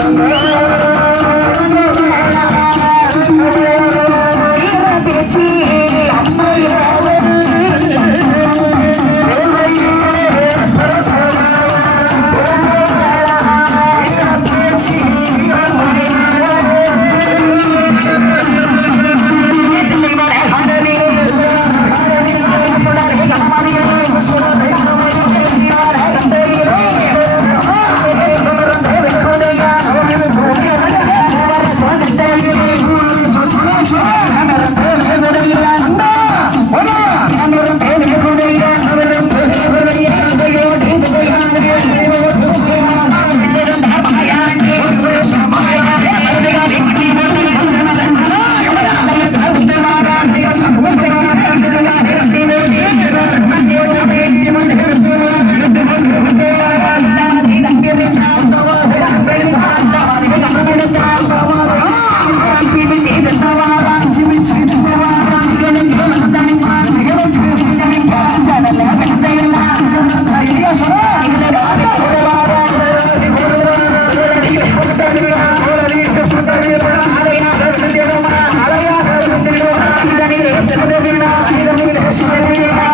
안 녕. Thank you.